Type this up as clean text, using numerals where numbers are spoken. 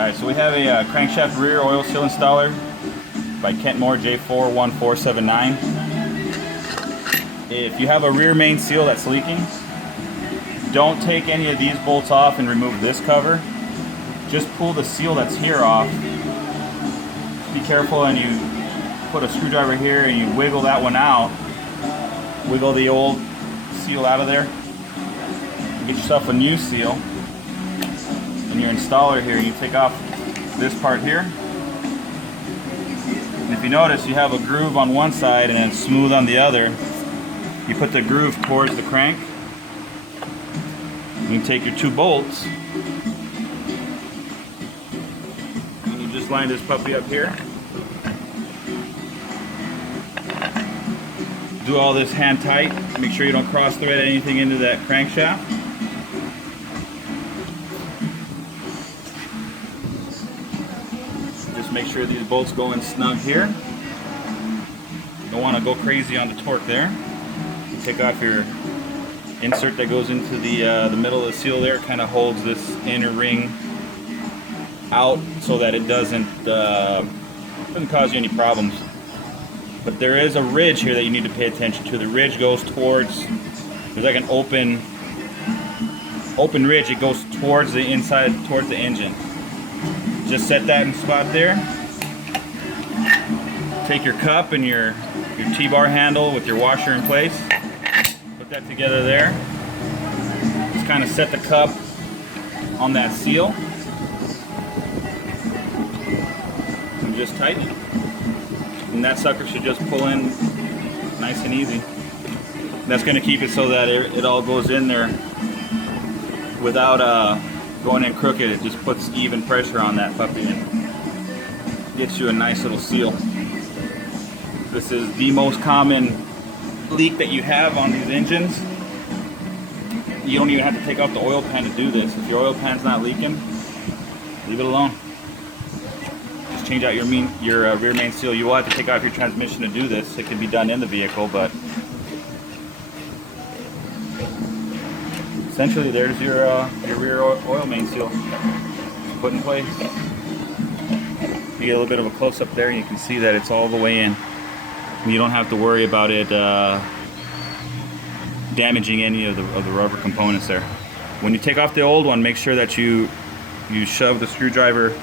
Alright, so we have a crankshaft rear oil seal installer by Kentmore J41479. If you have a rear main seal that's leaking, don't take any of these bolts off and remove this cover. Just pull the seal that's here off. Be careful, and you put a screwdriver here and you wiggle that one out. Wiggle the old seal out of there. Get yourself a new seal. And your installer here, you take off this part here. And if you notice, you have a groove on one side and then smooth on the other. You put the groove towards the crank. You take your two bolts. And you just line this puppy up here. Do all this hand tight. Make sure you don't cross thread anything into that crankshaft. Just make sure these bolts go in snug here. Don't want to go crazy on the torque there. Take off your insert that goes into the middle of the seal there. It kind of holds this inner ring out so that it doesn't cause you any problems. But there is a ridge here that you need to pay attention to. The ridge goes towards, there's like an open ridge. It goes towards the inside, towards the engine. Just set that in spot there. Take your cup and your T-bar handle with your washer in place. Put that together there. Just kind of set the cup on that seal. And just tighten it. And that sucker should just pull in nice and easy. That's going to keep it so that it all goes in there without going in crooked. It just puts even pressure on that puppy and gets you a nice little seal. This is the most common leak that you have on these engines. You don't even have to take off the oil pan to do this. If your oil pan's not leaking, leave it alone. Just change out your rear main seal. You will have to take off your transmission to do this. It can be done in the vehicle, but essentially there's your rear oil main seal put in place. You get a little bit of a close-up there and you can see that it's all the way in. You don't have to worry about it damaging any of the rubber components there. When you take off the old one, make sure that you shove the screwdriver